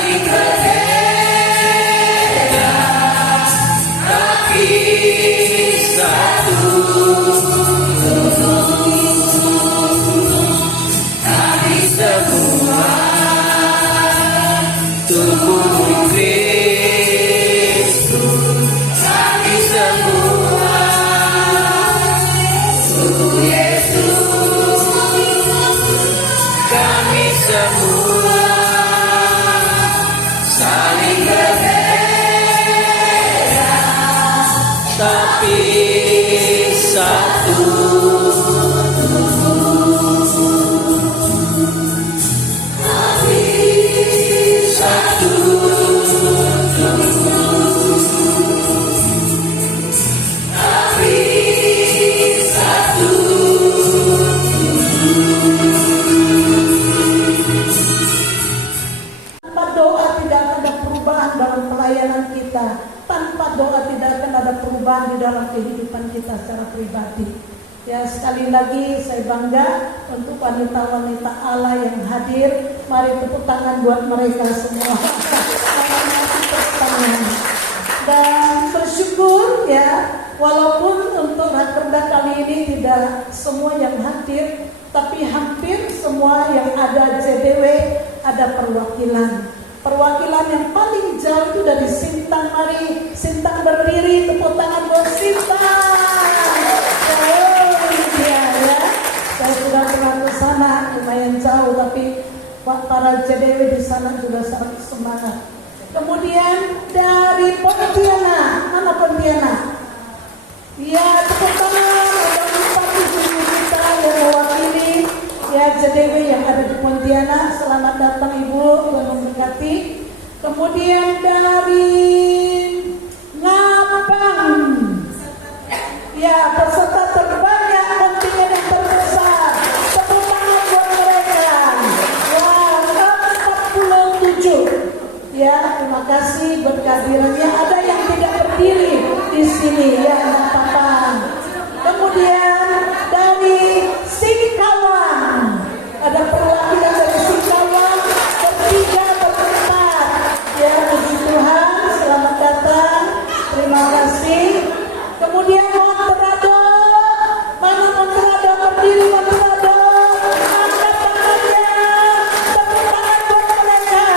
saling berbeda tapi satu. Kami semua tubuh Kristus, kami semua tubuh Yesus, kami semua saling berbeda tapi satu. Tanpa doa tidak akan ada perubahan di dalam kehidupan kita secara pribadi. Ya, sekali lagi saya bangga untuk wanita-wanita Allah yang hadir. Mari tepuk tangan buat mereka semua. Dan bersyukur ya, walaupun untuk rakerda kali ini tidak semua yang hadir, tapi hampir semua yang ada JDW ada perwakilan. Perwakilan yang paling jauh itu dari Sintang. Mari Sintang berdiri, tepuk tangan buat Sintang. Ya. Saya sudah pernah ke sana, lumayan jauh, tapi para JDW di sana juga sangat semangat. Kemudian dari Pontianak, mana Pontianak? Ya, tepuk tangan. Ada 47 kita yang mewakili ya JDW yang ada di Pontianak. Selamat datang Ibu, Tuhan memberkati. Kemudian dari Ngabang, ya peserta terbanyak, kontingen yang terbesar. Tepuk tangan buat mereka. Wah, 47. Ya, terima kasih buat kehadirannya. Ada yang tidak berdiri di sini, ya nggak apa-apa. Kemudian dari Singkawang, ada perwakilan dari Singkawang, bertiga, berempat. Ya, puji Tuhan, selamat datang. Terima kasih. Kemudian Monterado, mana Monterado, berdiri Monterado. Angkat tangannya, tepuk tangan buat mereka.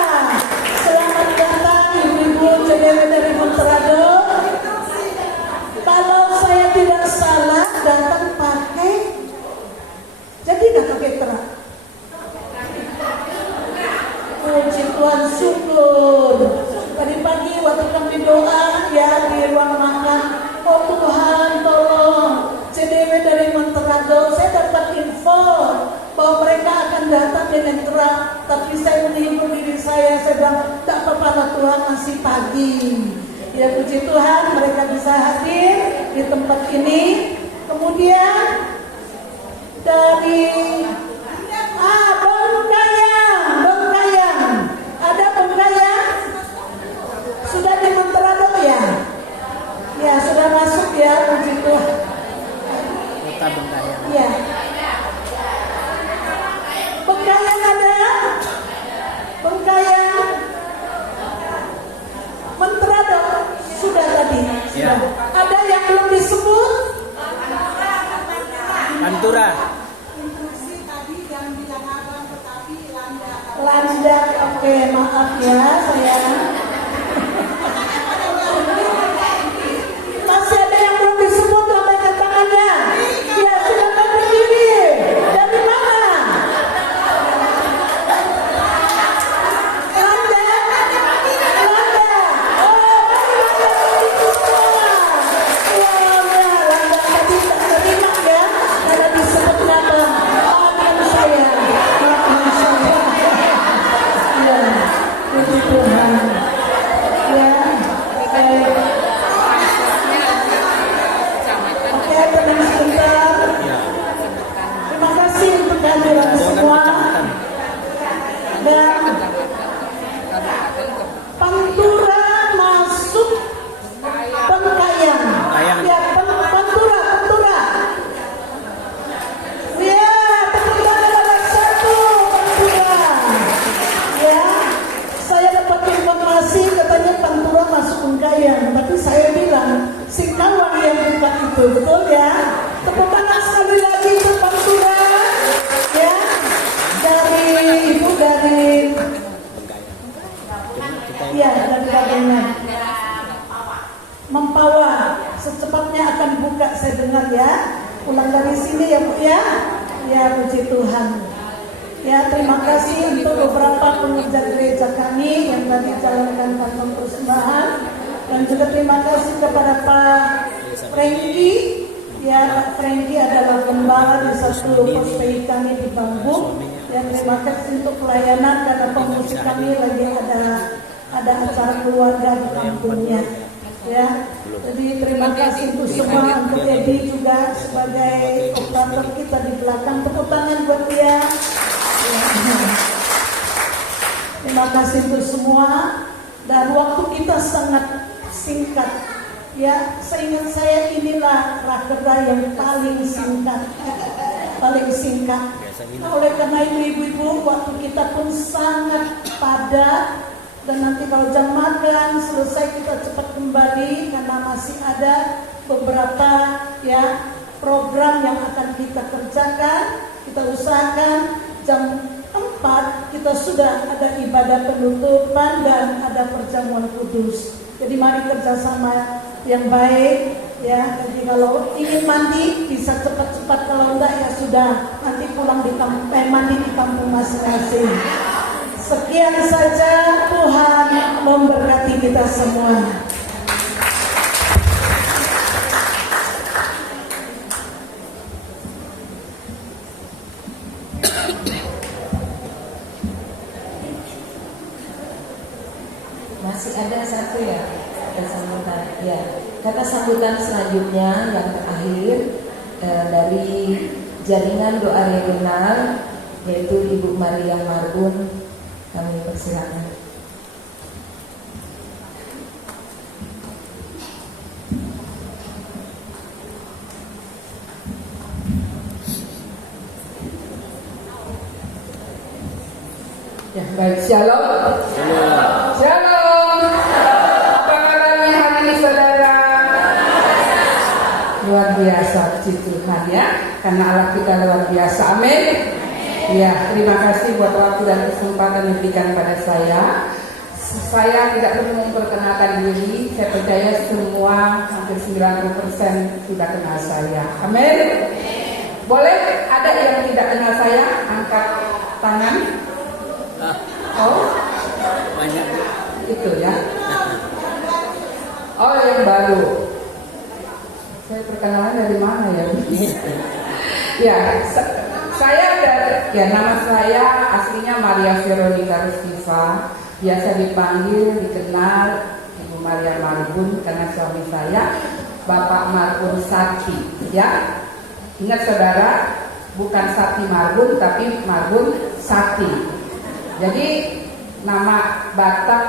Selamat datang ibu-ibu JDW dari Monterado. Kalau saya tidak salah, datang pakai, jadi nggak pakai terak. Puji Tuhan, syukur. Tadi pagi waktu kami doa ya di ruang makan, oh Tuhan tolong JDW dari Monterado. Saya dapat info bahwa mereka akan datang dengan terak, tapi saya menghibur diri saya bilang tak apa-apa Tuhan, masih pagi. Ya puji Tuhan, mereka bisa hadir di tempat ini. Kemudian dari Bengkayang, ada Bengkayang, sudah di Monterado ya? Ya sudah masuk ya, puji Tuhan. Kota Bengkayang. Ya. Bengkayang ada? Bengkayang. Monterado sudah tadi. Ya. Ada yang belum disebut? Pantura. reklamasi katanya Pantura masuk Ungkayang, tapi saya bilang Singkawang yang buka itu, betul ya? Tepuk tangan sekali lagi untuk Pantura, ya. Dari ibu dari Gabungan Mempawah, secepatnya akan buka saya dengar ya. Pulang dari sini ya Bu ya. Ya puji Tuhan. Ya terima kasih untuk beberapa pengerja gereja kami yang tadi jalankan kantong persembahan, dan juga terima kasih kepada Pak Franky. Ya Pak Franky adalah gembala di satu POSPI kami di Bambu. Ya terima kasih untuk pelayanan karena pemusik kami lagi ada acara keluarga di kampungnya. Ya, jadi terima kasih untuk semua, untuk Edi juga sebagai operator kita di belakang. Tepuk tangan buat dia. Terima kasih untuk semua. Dan waktu kita sangat singkat. Ya, seingat saya inilah rakerda yang paling singkat. Paling singkat. Oleh karena itu ibu-ibu, waktu kita pun sangat padat. Dan nanti kalau jam makan selesai kita cepat kembali karena masih ada beberapa ya program yang akan kita kerjakan. Kita usahakan jam 4 kita sudah ada ibadah penutupan dan ada perjamuan kudus. Jadi mari kerjasama yang baik ya. Jadi kalau ingin mandi bisa cepat-cepat, kalau enggak ya sudah nanti pulang di kampung, mandi di kampung masing-masing. Sekian saja, Tuhan memberkati kita semua. Masih ada satu ya, kata sambutan. Ya, kata sambutan selanjutnya yang terakhir dari jaringan doa regional, yaitu Ibu Maria Marbun. Kami persilakan. Ya, baik, shalom. Shalom. Apa kabarnya hari ini saudara? Luar biasa, puji Tuhan ya. Karena Allah kita luar biasa, amin. Ya, terima kasih buat waktu dan kesempatan yang diberikan pada saya. Saya tidak perlu memperkenalkan diri. Saya percaya semua hampir 90% sudah kenal saya. Amin. Boleh ada yang tidak kenal saya? Angkat tangan. Oh, Banyak. itu ya. Oh, yang baru. Saya perkenalan dari mana ya? Ya, nama saya aslinya Maria Veronica Rustifa, biasa dipanggil, dikenal Ibu Maria Marbun karena suami saya Bapak Marbun Sakti. Ya, ingat saudara, bukan Sakti Marbun tapi Marbun Sakti. Jadi nama Batak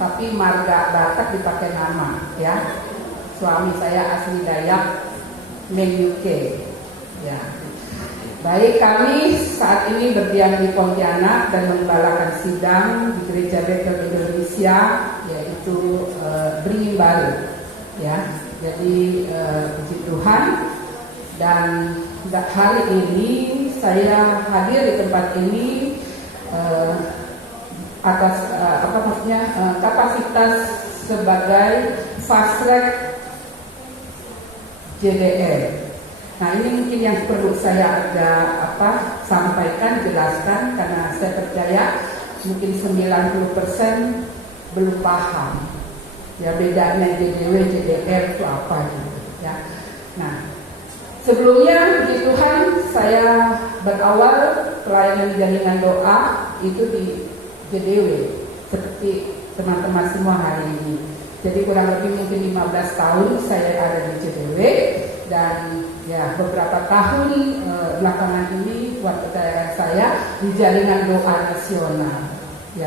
tapi marga Batak dipakai nama. Ya, suami saya asli Dayak, Menyuke. Ya. Baik, kami saat ini berdiam di Pontianak dan menggembalakan sidang di Gereja Bethel Indonesia, yaitu Beringin Baru. Ya, jadi puji Tuhan. Dan hari ini saya hadir di tempat ini atas kapasitas sebagai fast track JDL. Nah, ini mungkin yang perlu saya sampaikan, jelaskan, karena saya percaya mungkin 90% belum paham ya bedanya JDW, JDR itu apa gitu ya. Nah, sebelumnya puji Tuhan, saya berawal pelayanan jaringan doa itu di JDW seperti teman-teman semua hari ini. Jadi kurang lebih mungkin 15 tahun saya ada di JDW. Dan ya beberapa tahun belakangan ini buat saya di jaringan doa nasional ya.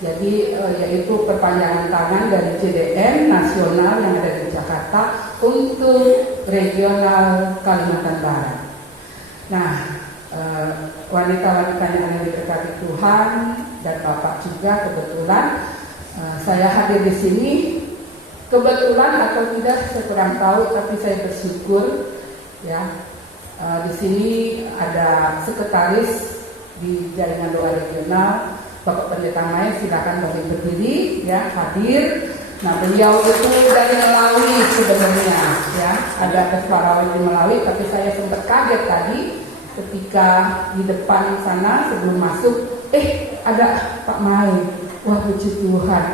Jadi yaitu perpanjangan tangan dari JDN nasional yang ada di Jakarta untuk regional Kalimantan Barat. Nah, wanita-wanita yang diberkati Tuhan dan Bapak juga kebetulan Saya hadir di sini kebetulan atau tidak saya kurang tahu, tapi saya bersyukur ya. Di sini ada sekretaris di Jaringan Doa Regional, Bapak Pendeta Mai, silakan berdiri ya, hadir. Nah, beliau itu dari Melawi sebenarnya ya, ada kesuaraan di Melawi, tapi saya sempat kaget tadi ketika di depan sana sebelum masuk, ada Pak Mai. Wah, puji Tuhan.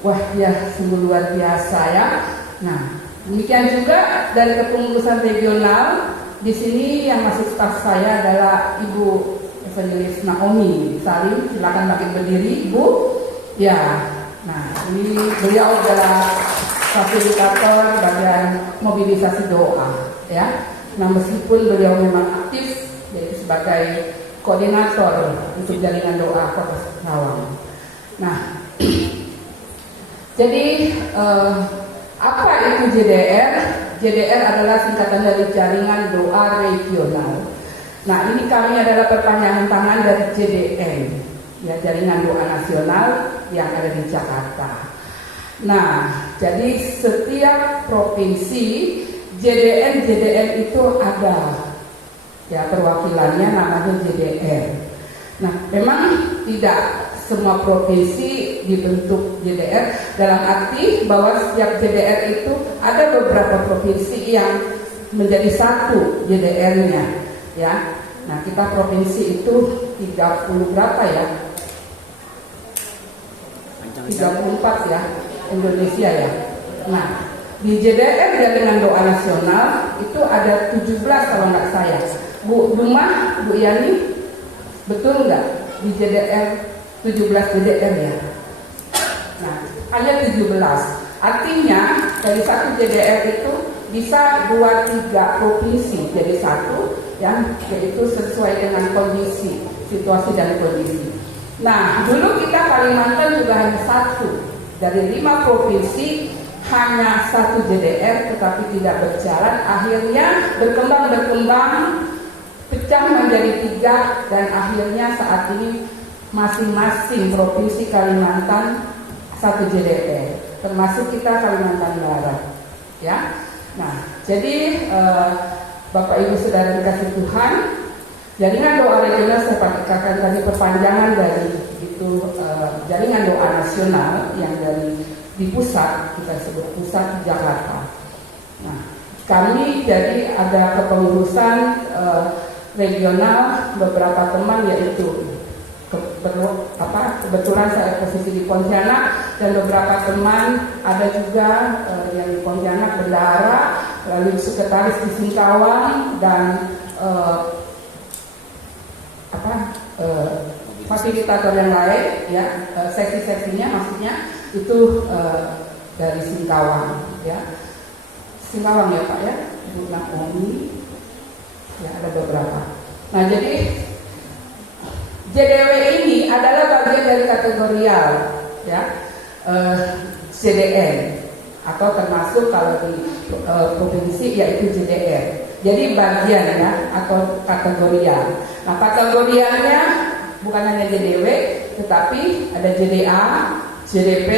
Wah, dia sungguh luar biasa ya. Nah, demikian juga dari kepengurusan regional. Di sini yang masuk staf saya adalah Ibu Evangelis Naomi Salim. Silakan makin berdiri, Ibu. Ya. Nah, ini beliau adalah fasilitator bagian mobilisasi doa ya. Nah, meskipun beliau memang aktif yaitu sebagai koordinator untuk jaringan doa Kota Karawang. Nah, jadi apa itu JDR? JDR adalah singkatan dari Jaringan Doa Regional. Nah, ini kami adalah perpanjangan tangan dari JDN, ya, Jaringan Doa Nasional yang ada di Jakarta. Nah, jadi setiap provinsi JDN itu ada, ya, perwakilannya namanya JDR. Nah, memang tidak semua provinsi dibentuk JDR, dalam arti bahwa setiap JDR itu ada beberapa provinsi yang menjadi satu JDR-nya ya. Nah, kita provinsi itu 30 berapa ya? 34 ya, Indonesia ya. Nah, di JDR Jaringan Doa Nasional itu ada 17 kalau nggak saya. Bu Duma, Bu Yani, betul nggak di JDR 17 JDR ya? Nah, ada 17. Artinya dari satu JDR itu bisa 2-3 provinsi jadi satu, yang yaitu sesuai dengan kondisi, situasi dan kondisi. Nah, dulu kita Kalimantan juga hanya satu. Dari 5 provinsi hanya satu JDR, tetapi tidak berjalan. Akhirnya berkembang, pecah menjadi 3, dan akhirnya saat ini masing-masing provinsi Kalimantan satu JDR, termasuk kita Kalimantan Barat, ya. Nah, jadi Bapak Ibu Saudara dikasih Tuhan, Jaringan Doa Regional saya katakan tadi perpanjangan dari itu Jaringan Doa Nasional yang dari di pusat, kita sebut pusat di Jakarta. Nah, kami jadi ada kepengurusan regional beberapa teman, yaitu kebetulan saya posisi di Pontianak, dan beberapa teman ada juga yang di Pontianak, bendahara, lalu sekretaris di Singkawang, dan fasilitator yang lain ya, seksi-seksinya maksudnya itu dari Singkawang ya. Singkawang ya Pak ya, Ibu Naomi ya, ada beberapa. Nah, jadi JDW ini adalah bagian dari kategorial ya, JDN, atau termasuk kalau di provinsi yaitu JDR. Jadi bagian ya, atau kategorial. Nah, kategorialnya bukan hanya JDW, tetapi ada JDA, JDP,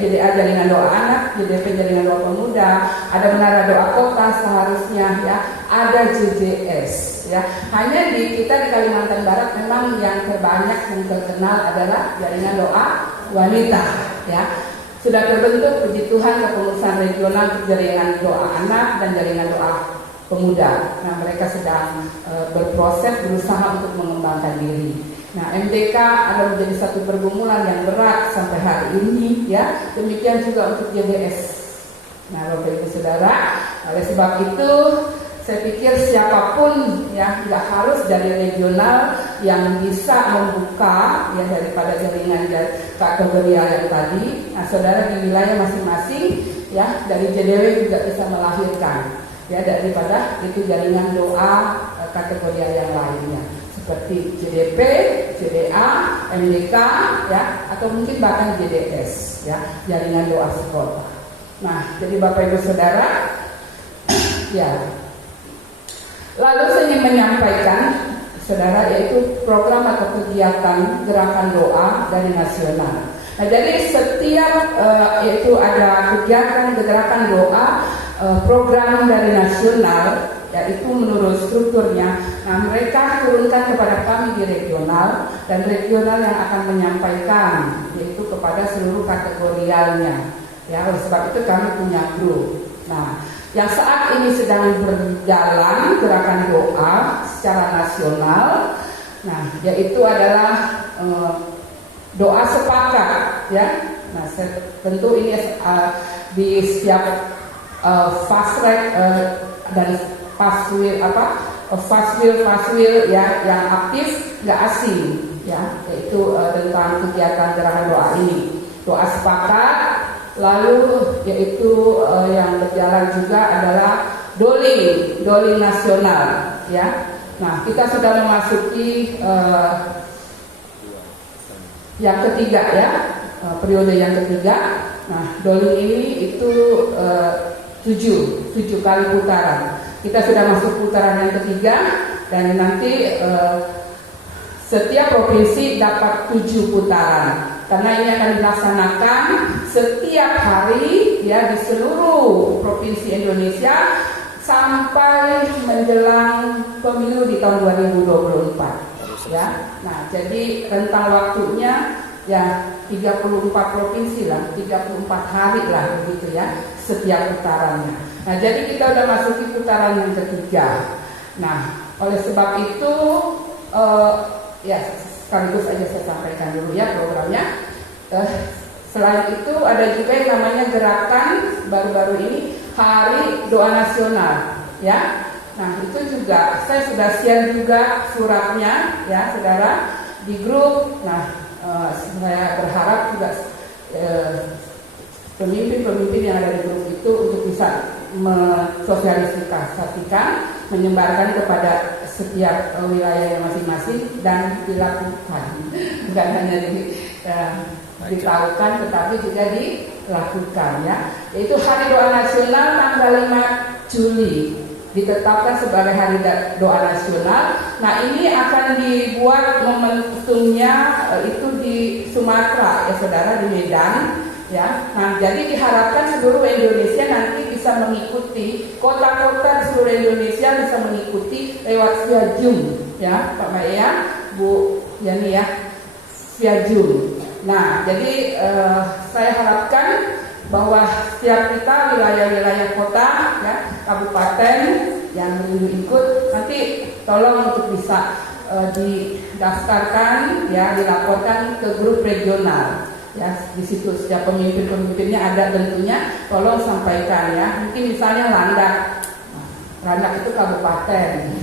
JDA Jaringan Doa Anak, JDP Jaringan Doa Pemuda, ada Menara Doa Kota seharusnya ya, ada JJS ya. Hanya di kita di Kalimantan Barat memang yang terbanyak yang terkenal adalah Jaringan Doa Wanita ya. Sudah terbentuk, puji Tuhan, kepengurusan regional untuk Jaringan Doa Anak dan Jaringan Doa Pemuda. Nah, mereka sedang berproses, berusaha untuk mengembangkan diri. Nah, MDK adalah menjadi satu pergumulan yang berat sampai hari ini ya. Demikian juga untuk JDS. Nah, Bapak Ibu Saudara, oleh sebab itu saya pikir siapapun ya, tidak harus dari regional yang bisa membuka ya daripada jaringan kategorial yang tadi. Nah, saudara di wilayah masing-masing ya, dari JDW juga bisa melahirkan ya daripada itu jaringan doa kategorial yang lainnya, seperti JDP, JDA, MDK ya, atau mungkin bahkan JDS ya, jaringan doa sekota. Nah, jadi Bapak Ibu Saudara ya, lalu saya ingin menyampaikan Saudara, yaitu program atau kegiatan gerakan doa dari nasional. Nah, jadi setiap yaitu ada kegiatan gerakan doa, program dari nasional, yaitu menurut strukturnya. Nah, mereka turunkan kepada kami di regional, dan regional yang akan menyampaikan yaitu kepada seluruh kategorialnya. Ya, oleh sebab itu kami punya grup. Nah, yang saat ini sedang berjalan gerakan doa secara nasional, nah, yaitu adalah doa sepakat, ya. Nah, tentu ini di setiap fast track dan fast wheel ya yang aktif nggak asing, ya, yaitu tentang kegiatan gerakan doa ini, doa sepakat. Lalu yaitu yang berjalan juga adalah doling nasional, ya. Nah, kita sudah memasuki yang ketiga, ya, periode yang ketiga. Nah, doling ini itu 7 kali putaran. Kita sudah masuk putaran yang ketiga, dan nanti setiap provinsi dapat 7 putaran. Karena ini akan dilaksanakan setiap hari, ya, di seluruh provinsi Indonesia sampai menjelang pemilu di tahun 2024, ya. Nah, jadi rentang waktunya ya 34 provinsi lah, 34 hari lah begitu, ya, setiap putarannya. Nah, jadi kita udah masuki putaran yang ketiga. Nah, oleh sebab itu ya sekaligus aja saya sampaikan dulu, ya, programnya. Selain itu ada juga yang namanya gerakan baru-baru ini Hari Doa Nasional, ya. Nah, itu juga saya sudah share juga suratnya, ya, saudara, di grup. Nah, saya berharap juga pemimpin-pemimpin yang ada di grup itu untuk bisa mensosialisasikan, menyebarkan kepada setiap wilayah masing-masing dan dilakukan, bukan hanya ditahukan tetapi juga dilakukan, ya. Yaitu Hari Doa Nasional tanggal 5 Juli ditetapkan sebagai Hari Doa Nasional. Nah, ini akan dibuat momentumnya itu di Sumatera, ya, saudara, di Medan, ya. Nah, jadi diharapkan seluruh Indonesia nanti bisa mengikuti, kota-kota di seluruh Indonesia bisa mengikuti lewat via Zoom, ya, Pak Maya, Bu Yani, ya, via Zoom. Nah, jadi saya harapkan bahwa setiap kita wilayah-wilayah kota, ya, kabupaten yang ingin ikut, nanti tolong untuk bisa didaftarkan, ya, dilaporkan ke grup regional, ya. Di situ setiap pemimpin-pemimpinnya ada tentunya, tolong sampaikan, ya. Mungkin misalnya Landak itu kabupaten,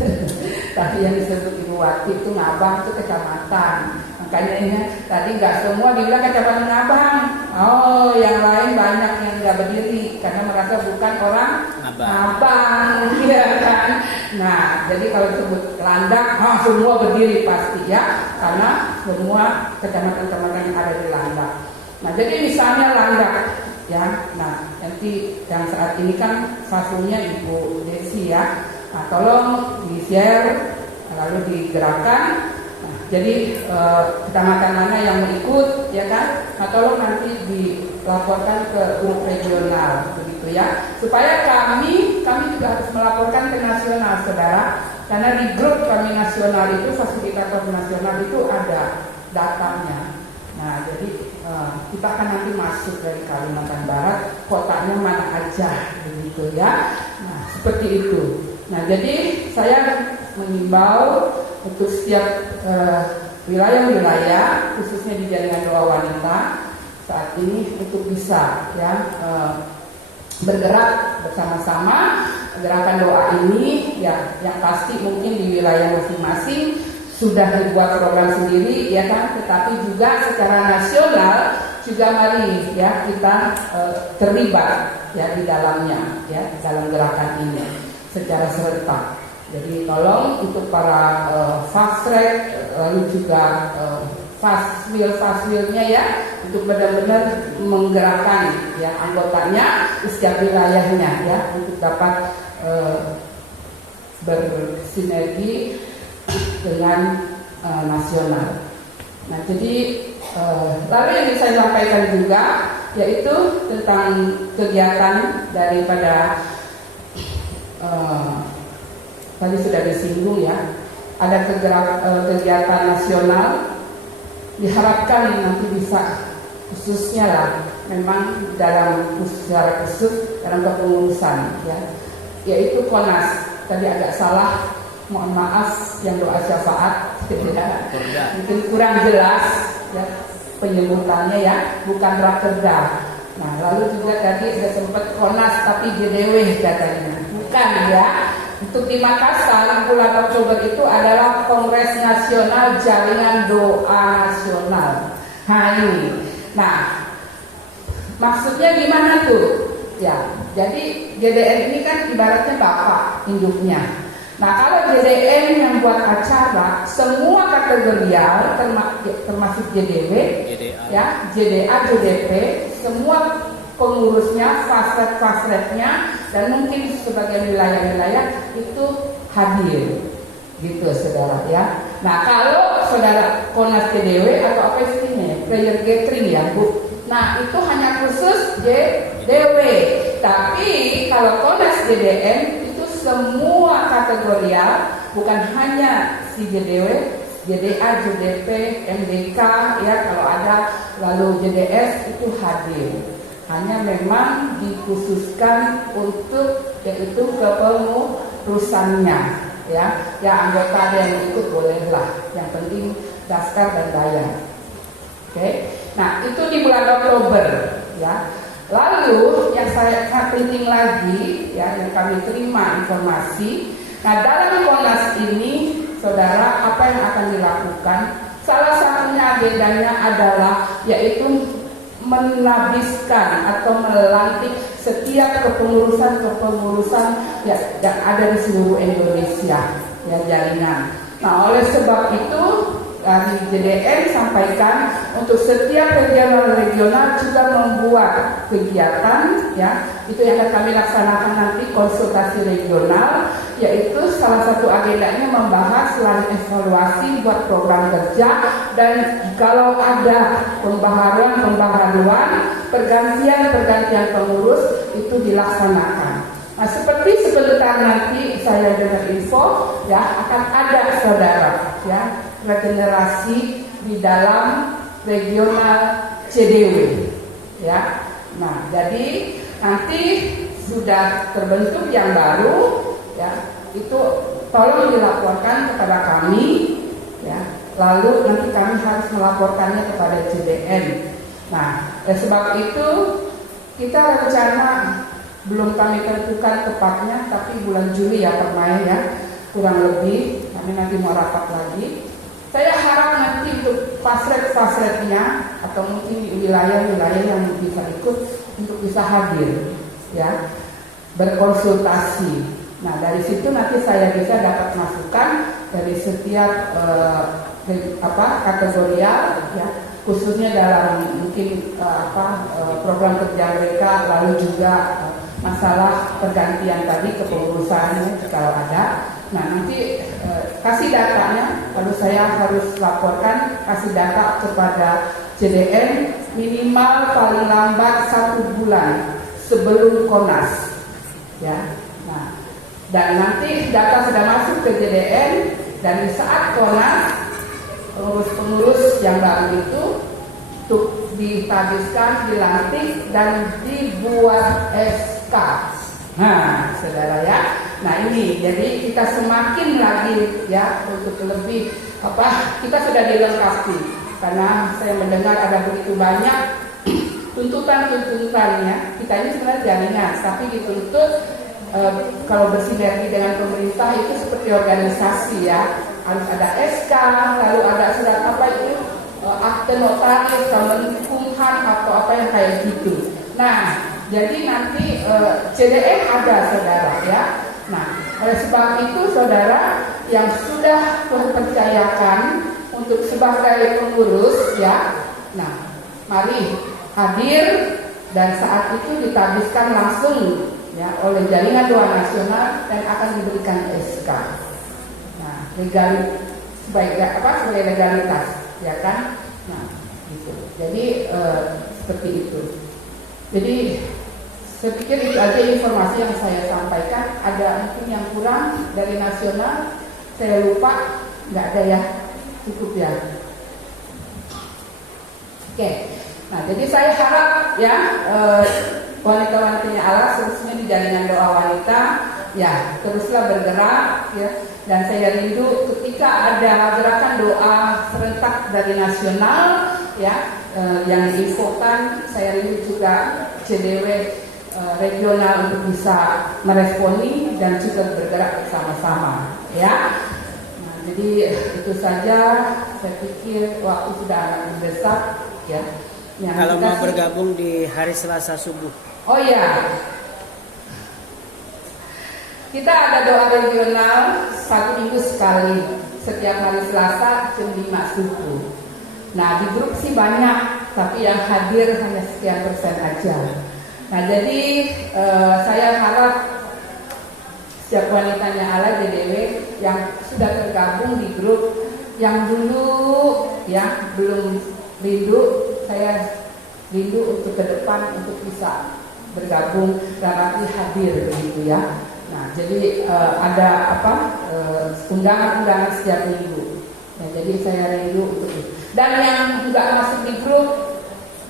tapi yang disebut Ibu Wati itu Ngabang itu kecamatan. Makanya ini tadi nggak semua dibilang kecamatan Ngabang. Oh, yang lain banyak yang nggak berdiri karena merasa bukan orang Ngabang, ya kan. Nah, jadi kalau disebut Landak, semua berdiri pasti, ya, karena semua kecamatan-kecamatan yang ada di Landak. Nah, jadi misalnya Landak, ya. Nah, nanti yang saat ini kan fasulnya Ibu Desi, ya. Nah, tolong di-share lalu digerakkan. Jadi kecamatan mana yang ikut, ya kan? Nah, tolong nanti dilaporkan ke grup regional, begitu, ya. Supaya kami juga harus melaporkan ke nasional, saudara. Karena di grup kami nasional itu, fasilitator nasional itu ada datanya. Nah, jadi kita akan nanti masuk dari Kalimantan Barat, kotanya mana aja, begitu, ya. Nah, seperti itu. Nah, jadi saya mengimbau untuk setiap wilayah-wilayah, khususnya di jaringan doa wanita saat ini, untuk bisa, ya, bergerak bersama-sama gerakan doa ini, ya. Yang pasti mungkin di wilayah masing-masing sudah dibuat program sendiri, ya kan, tetapi juga secara nasional juga mari, ya, kita terlibat, ya, di dalamnya, ya, dalam gerakan ini secara serentak. Jadi tolong untuk para fast track, lalu juga fast wheel-nya, ya, untuk benar-benar menggerakkan, ya, anggotanya di setiap wilayahnya, ya, untuk dapat bersinergi dengan nasional. Nah, jadi Lalu yang bisa saya sampaikan juga yaitu tentang kegiatan daripada tadi sudah disinggung ya, ada kegiatan nasional, diharapkan nanti bisa khususnya lah, memang secara khusus dalam kepengurusan ya, yaitu KONAS. Tadi agak salah, mohon maaf yang doa syafaat mungkin kurang jelas ya penyebutannya ya, bukan rakerda. Nah lalu juga tadi sudah sempat KONAS tapi JDW katanya, bukan ya. Untuk di Makassar bulan Oktober itu adalah Kongres Nasional Jaringan Doa Nasional. Nah, maksudnya gimana tuh? Ya, jadi JDN ini kan ibaratnya bapak induknya. Nah, kalau JDN yang buat acara, semua kategorial termasuk JDW, ya, JDA, JDP, semua pengurusnya, faslet-fasletnya, dan mungkin sebagian wilayah-wilayah itu hadir, gitu saudara ya. Nah kalau saudara KONAS JDW atau apa istilahnya, prayer gathering ya Bu. Nah itu hanya khusus JDW. Tapi kalau KONAS JDN itu semua kategorial, bukan hanya si JDW, JDA, JDP, MDK ya kalau ada, lalu JDS itu hadir. Hanya memang dikhususkan untuk yaitu kepengurusannya ya anggota yang ikut bolehlah, yang penting daftar dan bayar. Oke. Nah itu di bulan Oktober ya. Lalu yang sangat penting lagi ya, yang kami terima informasi, nah dalam KONAS ini saudara, apa yang akan dilakukan? Salah satunya agendanya adalah yaitu menabiskan atau melantik setiap kepengurusan ya, yang ada di seluruh Indonesia ya jaringan. Nah oleh sebab itu dari JDN sampaikan untuk setiap regional juga membuat kegiatan ya, itu yang akan kami laksanakan nanti konsultasi regional, yaitu salah satu agendanya membahas selain evaluasi buat program kerja, dan kalau ada pembaharuan pergantian pengurus itu dilaksanakan. Nah seperti sebentar nanti saya dengar info ya, akan ada saudara ya regenerasi di dalam regional CDW ya. Nah jadi nanti sudah terbentuk yang baru ya, itu tolong dilaporkan kepada kami ya, lalu nanti kami harus melaporkannya kepada JDN. Nah sebab itu kita rencana belum kami tentukan tepatnya, tapi bulan Juli ya permain ya, kurang lebih kami nanti mau rapat lagi. Saya harap nanti untuk faslet-fasletnya atau mungkin di wilayah-wilayah yang bisa ikut untuk bisa hadir ya, berkonsultasi. Nah dari situ nanti saya bisa dapat masukan dari setiap kategorial ya, khususnya dalam mungkin program kerja mereka, lalu juga masalah pergantian tadi kepengurusannya kalau ada. Nah nanti kasih datanya, lalu saya harus laporkan, kasih data kepada JDN minimal paling lambat 1 bulan sebelum KONAS ya. Nah dan nanti data sudah masuk ke JDN, dan di saat KONAS pengurus-pengurus yang baru itu untuk ditabiskan, dilantik, dan dibuat SK. Nah, saudara ya. Nah ini, jadi kita semakin lagi ya untuk lebih kita sudah dilengkapi, karena saya mendengar ada begitu banyak tuntutan-tuntutannya. Kita ini sebenarnya jaringan, tapi dituntut kalau bersinergi dengan pemerintah itu seperti organisasi ya, harus ada SK, lalu ada surat akte notaris, Kemenkumham atau apa yang kayak gitu. Nah jadi nanti CDN ada saudara ya. Nah oleh sebab itu saudara yang sudah terpercayakan untuk sebagai pengurus ya, nah mari hadir, dan saat itu ditabiskan langsung ya oleh Jaringan Doa Nasional dan akan diberikan SK. Nah sebagai legalitas ya kan. Nah gitu. Jadi seperti itu. Jadi saya pikir itu aja informasi yang saya sampaikan. Ada mungkin yang kurang dari nasional, saya lupa, nggak ada ya, cukup ya. Oke, nah jadi saya harap ya wanita-wanitanya Allah khususnya di jaringan doa wanita ya teruslah bergerak ya, dan saya rindu ketika ada gerakan doa serentak dari nasional ya yang diinfokan, saya rindu juga CDW regional untuk bisa meresponi dan juga bergerak bersama-sama ya. Nah, jadi itu saja, saya pikir waktu sudah amat mendesak ya. Kalau mau bergabung di hari Selasa subuh. Oh ya, kita ada doa regional 1 minggu sekali, setiap hari Selasa jam 5 subuh. Nah di grup sih banyak, tapi yang hadir hanya sekian persen aja. Nah jadi saya harap setiap wanitanya Allah DDW yang sudah tergabung di grup, yang dulu ya belum rindu, saya rindu untuk ke depan untuk bisa bergabung dan nanti hadir begitu ya. Nah jadi ada undangan-undangan setiap minggu. Nah, jadi saya rindu untuk itu. Dan yang nggak masuk di grup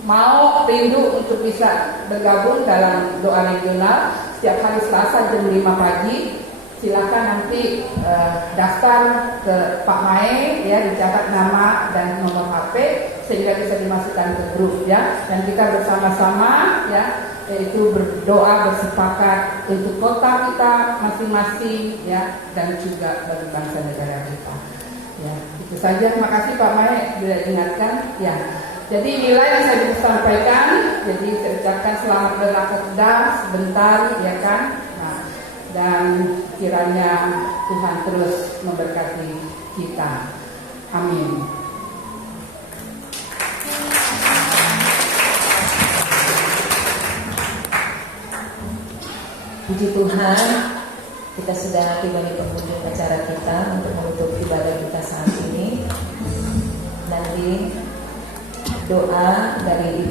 mau rindu untuk bisa bergabung dalam doa regional setiap hari Selasa jam 5 pagi, silakan nanti daftar ke Pak Mae ya, dicatat nama dan nomor HP sehingga bisa dimasukkan ke grup ya, dan kita bersama-sama ya yaitu berdoa bersepakat untuk kota kita masing-masing ya, dan juga bagi bangsa negara kita ya. Itu saja, terima kasih Pak Mae sudah diingatkan ya. Jadi inilah yang saya bisa sampaikan. Jadi saya ucapkan selamat beraktivitas sebentar ya kan. Nah, dan kiranya Tuhan terus memberkati kita. Amin. Puji Tuhan, kita sudah tiba di penghujung acara kita untuk menutup ibadah kita saat ini. Nanti doa dari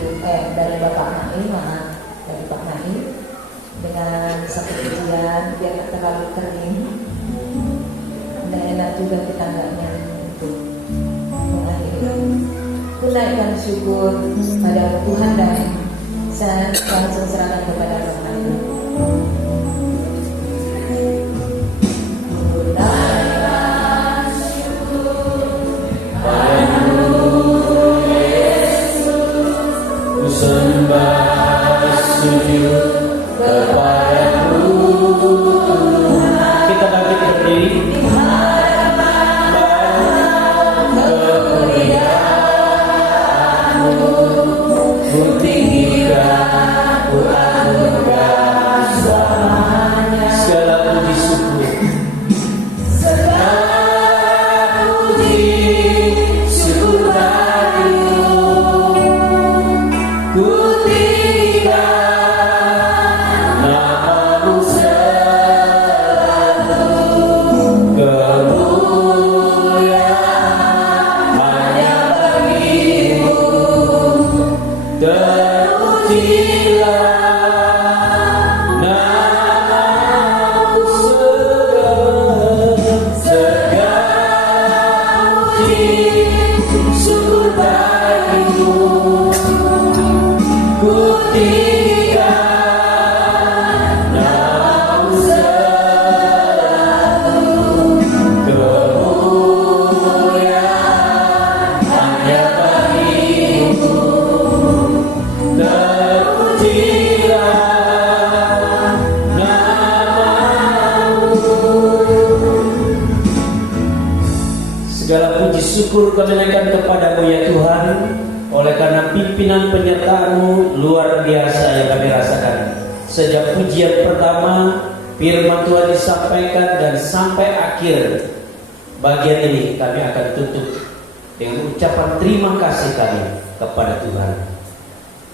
dari Bapak Naim, dari Pak Naim dengan satu pujian biar tak terlalu kering. Dan enak juga kita nggaknya untuk mengakhiri. Kunaikan syukur pada Tuhan dan saya langsung serahkan kepada Bapak Naim. Sembah sujud kepadamu. Kita bangkit berdiri. Kemuliaanmu ku tinggikan, ku anugerah selamanya. Segala puji syukur, segala puji syukur bagimu. Ku tinggikan namamu selalu, kemuliaan hanya bagimu. Terpujilah namamu segala puji syukur bagimu. Ku tinggikan namamu selalu, kemuliaan hanya bagimu. Terpujilah namamu. Segala puji syukur kami naikkan kepadamu ya Tuhan, oleh karena pimpinan penyertaan-Mu luar biasa yang kami rasakan. Sejak pujian pertama, firman Tuhan disampaikan dan sampai akhir bagian ini kami akan tutup dengan ucapan terima kasih kami kepada Tuhan.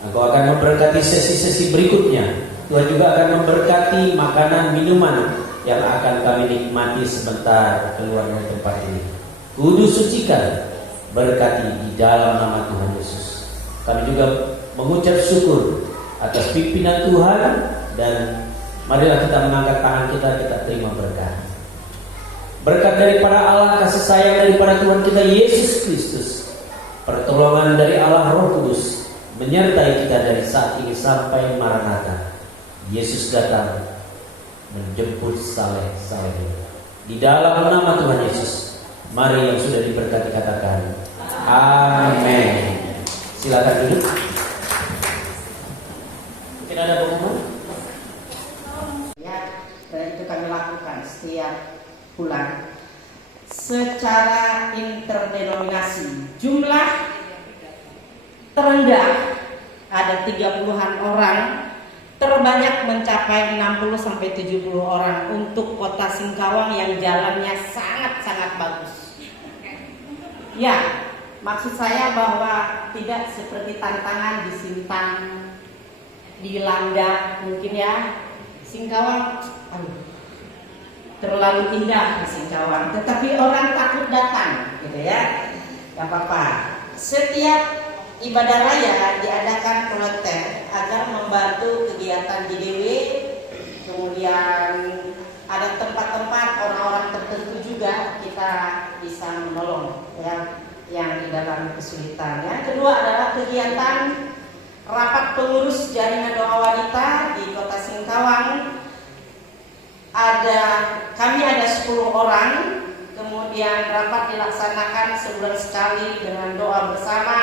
Engkau akan memberkati sesi-sesi berikutnya. Tuhan juga akan memberkati makanan minuman yang akan kami nikmati sebentar keluar dari tempat ini. Kudus sucikan berkati di dalam nama Tuhan Yesus. Kami juga mengucap syukur atas pimpinan Tuhan, dan marilah kita mengangkat tangan kita terima berkat. Berkat daripada Allah, kasih sayang daripada Tuhan kita Yesus Kristus, pertolongan dari Allah Roh Kudus menyertai kita dari saat ini sampai Maranatha. Yesus datang menjemput saleh-saleh. Di dalam nama Tuhan Yesus, mari yang sudah diberkati katakan amin. Silakan duduk. Mungkin ada pengumuman? Ya, dan itu kami lakukan setiap bulan secara interdenominasi. Jumlah terendah ada 30-an orang, terbanyak mencapai 60-70 orang untuk kota Singkawang yang jalannya sangat-sangat bagus. Ya, maksud saya bahwa tidak seperti tantangan di Sintang, di Landa mungkin ya. Singkawang terlalu indah di Singkawang, tetapi orang takut datang, gitu ya. Gak apa-apa. Setiap ibadah raya diadakan volunteer agar membantu kegiatan JDW. Kemudian ada tempat-tempat orang-orang tertentu juga kita bisa menolong, ya, yang di dalam kesulitan. Yang kedua adalah kegiatan rapat pengurus jaringan doa wanita di kota Singkawang. Kami ada 10 orang, kemudian rapat dilaksanakan sebulan sekali dengan doa bersama,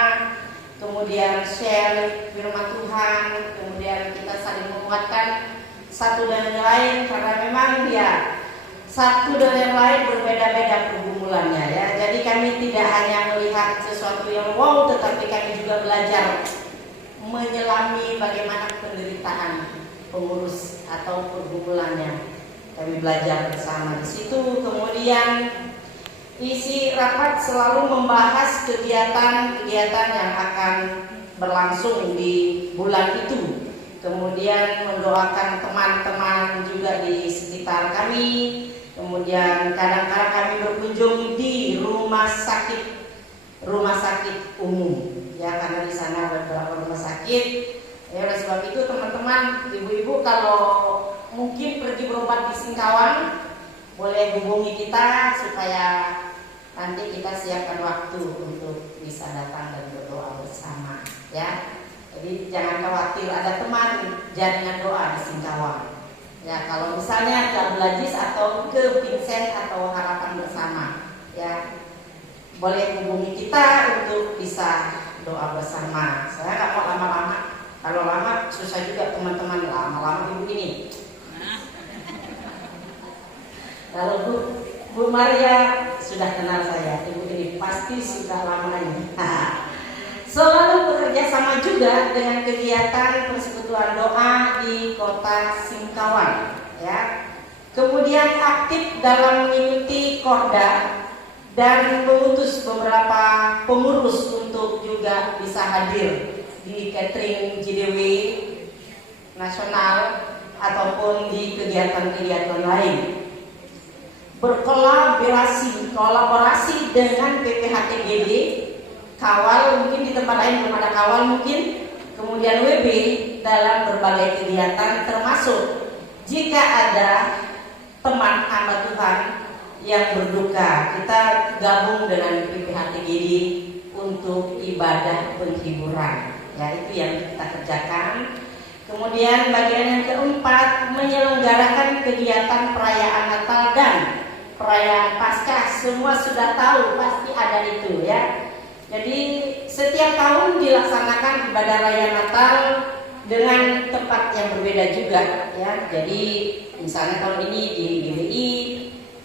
kemudian share firman Tuhan, kemudian kita saling menguatkan satu dan yang lain, karena memang ya satu dan yang lain berbeda-beda pergumulannya ya. Jadi kami tidak hanya melihat sesuatu yang wow, tetapi kami juga belajar menyelami bagaimana penderitaan pengurus atau pergumulannya. Kami belajar bersama di situ. Kemudian isi rapat selalu membahas kegiatan-kegiatan yang akan berlangsung di bulan itu. Kemudian mendoakan teman-teman juga di sekitar kami. Kemudian kadang-kadang kami berkunjung di rumah sakit umum, ya, karena di sana ada beberapa rumah sakit. Ya, oleh sebab itu teman-teman, ibu-ibu kalau mungkin pergi berobat di Singkawang, boleh hubungi kita supaya nanti kita siapkan waktu untuk bisa datang dan berdoa bersama, ya. Jadi jangan khawatir, ada teman jaringan doa di Singkawang. Ya, kalau misalnya ke Abdulajis atau ke Vincent atau Harapan Bersama, ya, boleh hubungi kita untuk bisa doa bersama. Saya nggak mau lama-lama. Kalau lama susah juga teman-teman, lama-lama ibu ini. Kalau Bu Maria sudah kenal saya, ibu ini pasti sudah lama ini. Selalu bekerja sama juga dengan kegiatan persekutuan doa di kota Singkawang, ya. Kemudian aktif dalam mengikuti Korda dan mengutus beberapa pengurus untuk juga bisa hadir di catering JDW nasional ataupun di kegiatan-kegiatan lain. Berkolaborasi dengan PPHTGD, Kawal, mungkin di tempat lain belum ada Kawal mungkin, kemudian WB dalam berbagai kegiatan, termasuk jika ada teman hamba Tuhan yang berduka, kita gabung dengan PPHTGD untuk ibadah penghiburan. Ya, itu yang kita kerjakan. Kemudian bagian yang keempat, menyelenggarakan kegiatan perayaan Natal dan perayaan Paskah. Semua sudah tahu, pasti ada itu, ya. Jadi setiap tahun dilaksanakan ibadah raya Natal dengan tempat yang berbeda juga, ya. Jadi misalnya tahun ini di GBI,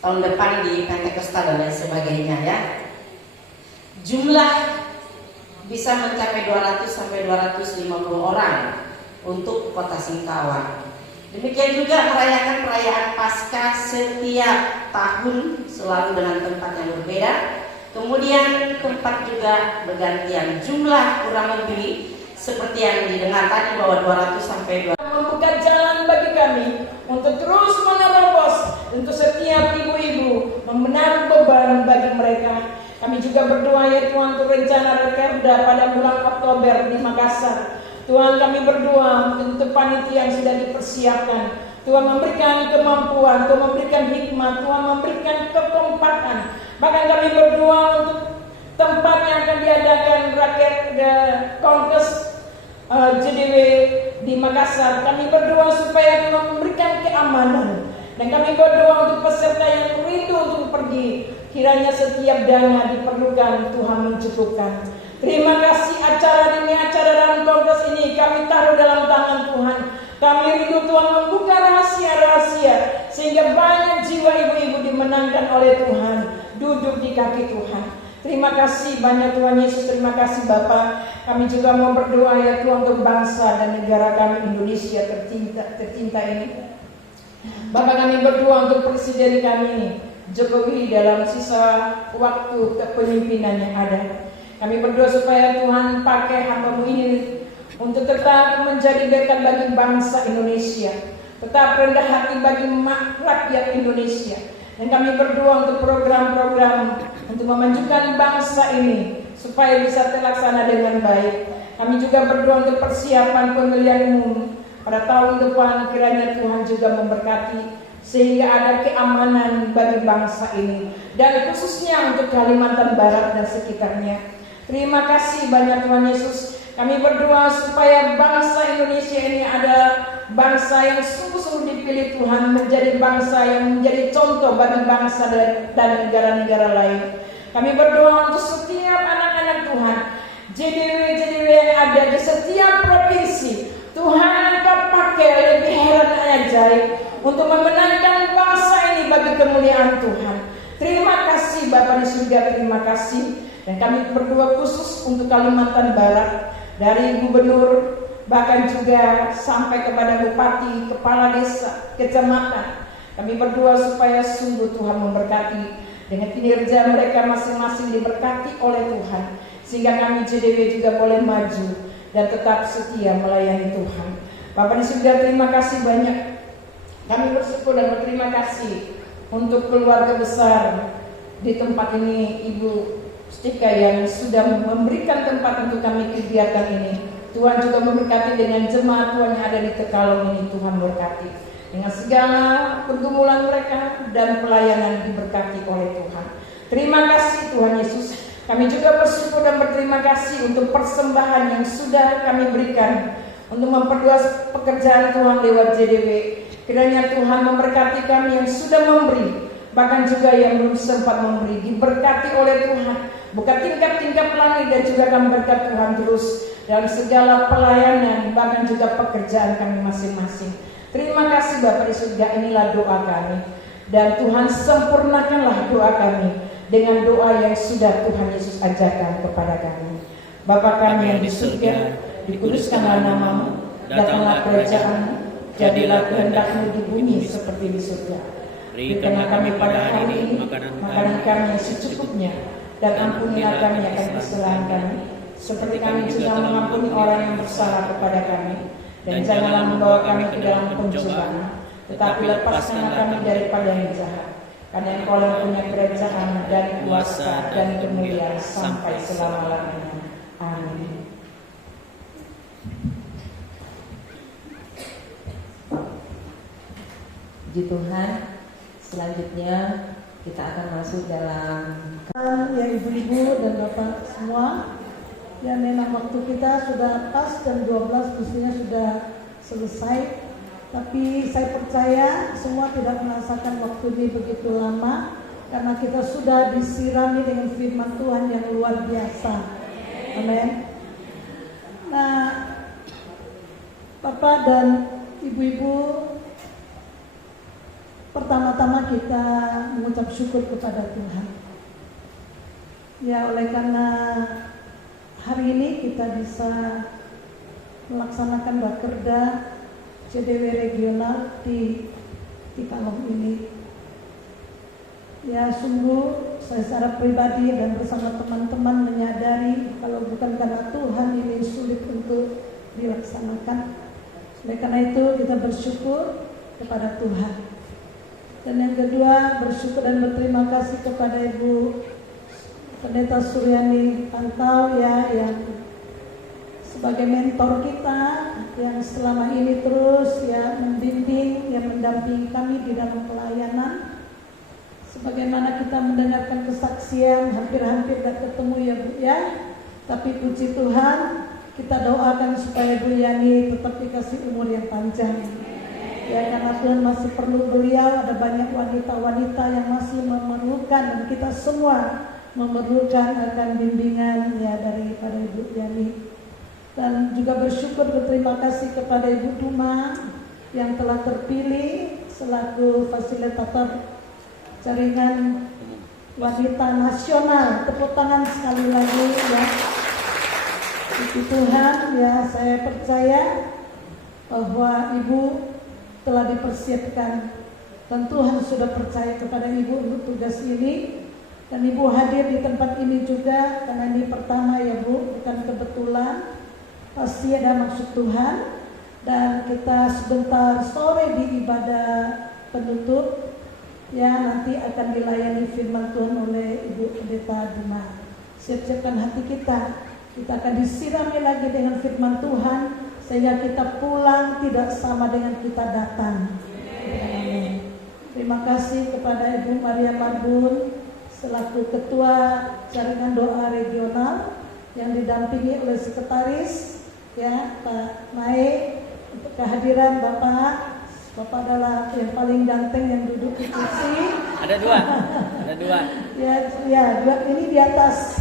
tahun depan di Pentakosta dan lain sebagainya, ya. Jumlah bisa mencapai 200 sampai 250 orang untuk kota Singkawang. Demikian juga merayakan perayaan Paskah setiap tahun selalu dengan tempat yang berbeda. Kemudian tempat juga bergantian. Jumlah kurang lebih seperti yang didengar tadi bahwa 200 sampai 200. Membuka jalan bagi kami untuk terus menerobos untuk setiap ibu-ibu, membenar beban bagi mereka. Kami juga berdoa ya Tuhan untuk rencana Rakerda pada bulan Oktober di Makassar. Tuhan, kami berdoa untuk panitia yang sudah dipersiapkan. Tuhan memberikan kemampuan, Tuhan memberikan hikmat, Tuhan memberikan kekompakan. Bahkan kami berdoa untuk tempat yang akan diadakan Rakerda Kongres JDW di Makassar. Kami berdoa supaya Tuhan memberikan keamanan. Dan kami berdoa untuk peserta yang rindu untuk pergi. Kiranya setiap dana diperlukan, Tuhan mencukupkan. Terima kasih acara dalam kongres ini kami taruh dalam tangan Tuhan. Kami rindu Tuhan membuka rahasia-rahasia sehingga banyak jiwa ibu-ibu dimenangkan oleh Tuhan, duduk di kaki Tuhan. Terima kasih banyak Tuhan Yesus, terima kasih Bapa. Kami juga mau berdoa ya Tuhan untuk bangsa dan negara kami Indonesia tercinta ini. Bapak, kami berdoa untuk presiden kami ini, Jokowi, dalam sisa waktu kepemimpinan yang ada. Kami berdoa supaya Tuhan pakai hamba-Mu ini untuk tetap menjadi berkat bagi bangsa Indonesia, tetap rendah hati bagi rakyat Indonesia. Dan kami berdoa untuk program-program untuk memajukan bangsa ini supaya bisa terlaksana dengan baik. Kami juga berdoa untuk persiapan pemilihan umum pada tahun depan. Kiranya Tuhan juga memberkati sehingga ada keamanan bagi bangsa ini dan khususnya untuk Kalimantan Barat dan sekitarnya. Terima kasih banyak Tuhan Yesus. Kami berdoa supaya bangsa Indonesia ini ada bangsa yang sungguh-sungguh dipilih Tuhan menjadi bangsa yang menjadi contoh bagi bangsa dan negara-negara lain. Kami berdoa untuk setiap anak-anak Tuhan, JDW yang ada di setiap provinsi. Tuhan, Engkau pakai lebih heran ajaib untuk memenangkan bangsa ini bagi kemuliaan Tuhan. Terima kasih Bapa di surga, terima kasih. Dan kami berdoa khusus untuk Kalimantan Barat, dari gubernur bahkan juga sampai kepada bupati, kepala desa, kecamatan. Kami berdoa supaya sungguh Tuhan memberkati dengan kinerja mereka masing-masing diberkati oleh Tuhan, sehingga kami JDW juga boleh maju dan tetap setia melayani Tuhan. Bapak di surga, terima kasih banyak. Kami bersyukur dan berterima kasih untuk keluarga besar di tempat ini, Ibu Stika yang sudah memberikan tempat untuk kami kegiatan ini. Tuhan juga memberkati dengan jemaat Tuhan yang ada di Tekalong ini. Tuhan berkati dengan segala pergumulan mereka dan pelayanan diberkati oleh Tuhan. Terima kasih Tuhan Yesus. Kami juga bersyukur dan berterima kasih untuk persembahan yang sudah kami berikan untuk memperluas pekerjaan Tuhan lewat JDW. Kiranya Tuhan memberkati kami yang sudah memberi, bahkan juga yang belum sempat memberi, diberkati oleh Tuhan. Buka tingkap-tingkap langit dan juga kami berkat Tuhan terus dalam segala pelayanan, bahkan juga pekerjaan kami masing-masing. Terima kasih Bapak di surga, inilah doa kami. Dan Tuhan sempurnakanlah doa kami dengan doa yang sudah Tuhan Yesus ajarkan kepada kami. Bapa kami yang di surga, dikuduskanlah nama-Mu, datanglah kerajaan-Mu, jadilah kehendak-Mu di bumi seperti di surga. Berikanlah kami pada hari ini makanan kami yang secukupnya, dan ampunilah kami akan kesalahan kami, seperti kami juga mengampuni orang yang bersalah kepada kami. Dan janganlah membawa kami ke dalam pencobaan, tetapi lepaskanlah kami daripada yang jahat. Karena Engkau yang punya kerajaan dan kuasa dan kemuliaan sampai selama-lamanya. Amin. Puji Tuhan. Selanjutnya kita akan masuk dalam ya ibu-ibu dan bapak semua. Ya memang waktu kita sudah pas jam 12 mestinya sudah selesai. Tapi saya percaya semua tidak merasakan waktu ini begitu lama, karena kita sudah disirami dengan firman Tuhan yang luar biasa. Amin. Nah, Bapak dan Ibu-ibu, pertama-tama kita mengucap syukur kepada Tuhan. Ya, oleh karena hari ini kita bisa melaksanakan Rakerda JDW regional di Tekalong ini. Ya, sungguh saya secara pribadi dan bersama teman-teman menyadari kalau bukan karena Tuhan ini sulit untuk dilaksanakan. Oleh karena itu kita bersyukur kepada Tuhan. Dan yang kedua, bersyukur dan berterima kasih kepada Ibu Pendeta Suryani Pantau ya, yang sebagai mentor kita, yang selama ini terus ya membimbing, yang mendampingi kami di dalam pelayanan. Sebagaimana kita mendengarkan kesaksian, hampir-hampir tidak ketemu ya Bu ya, tapi puji Tuhan, kita doakan supaya Bu Yani tetap dikasih umur yang panjang. Ya, karena Tuhan masih perlu beliau, ada banyak wanita-wanita yang masih memerlukan, dan kita semua memerlukan akan bimbingan ya daripada Ibu Yani. Dan juga bersyukur, berterima kasih kepada Ibu Duma yang telah terpilih selaku fasilitator jaringan wanita nasional. Tepuk tangan sekali lagi ya. Puji Tuhan ya, saya percaya bahwa Ibu telah dipersiapkan dan Tuhan sudah percaya kepada Ibu untuk tugas ini. Dan Ibu hadir di tempat ini juga karena ini pertama ya Bu, bukan kebetulan, pasti ada maksud Tuhan. Dan kita sebentar sore di ibadah penutup ya, nanti akan dilayani firman Tuhan oleh Ibu Pendeta Duma. Siap-siapkan hati kita akan disirami lagi dengan firman Tuhan, sehingga kita pulang tidak sama dengan kita datang. Amin. Terima kasih kepada Ibu Maria Marbun selaku Ketua Jaringan Doa Regional yang didampingi oleh Sekretaris ya Pak Mae. Untuk kehadiran Bapak adalah yang paling ganteng yang duduk di kursi. Ada dua. Ya, dua ini di atas.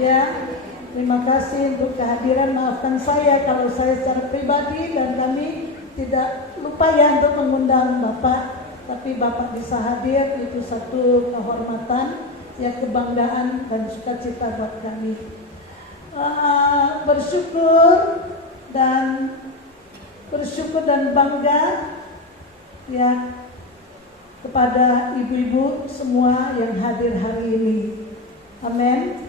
Ya, terima kasih untuk kehadiran. Maafkan saya kalau saya secara pribadi dan kami tidak lupa ya untuk mengundang Bapak. Tapi Bapak bisa hadir, itu satu kehormatan, ya kebanggaan dan sukacita buat kami. Bersyukur dan bangga ya kepada ibu-ibu semua yang hadir hari ini. Amin.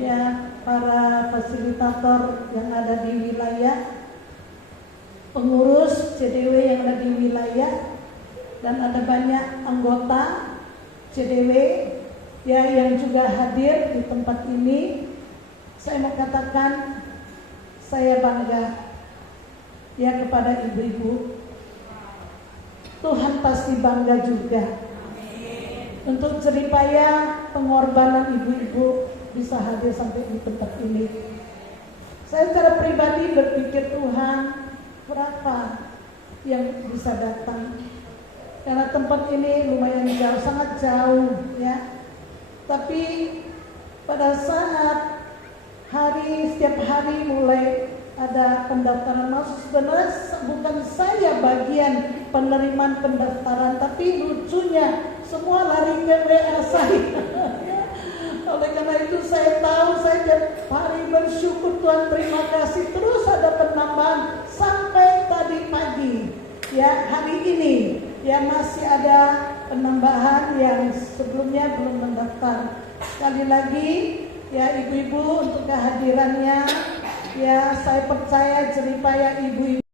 Ya, para fasilitator yang ada di wilayah, pengurus CDW yang ada di wilayah, dan ada banyak anggota CDW ya yang juga hadir di tempat ini. Saya mau katakan saya bangga ya kepada ibu-ibu. Tuhan pasti bangga juga. Untuk jeripaya pengorbanan ibu-ibu bisa hadir sampai di tempat ini. Saya secara pribadi berpikir, Tuhan, berapa yang bisa datang? Karena tempat ini lumayan jauh, sangat jauh ya. Tapi pada saat setiap hari mulai ada pendaftaran masuk, sebenarnya bukan saya bagian penerimaan pendaftaran, tapi lucunya semua lari ke WA saya. Oleh karena itu saya tahu, saya tiap hari bersyukur, Tuhan terima kasih, terus ada penambahan sampai tadi pagi ya, hari ini ya masih ada penambahan yang sebelumnya belum mendaftar. Sekali lagi ya ibu-ibu untuk kehadirannya ya, saya percaya jeripaya ibu-ibu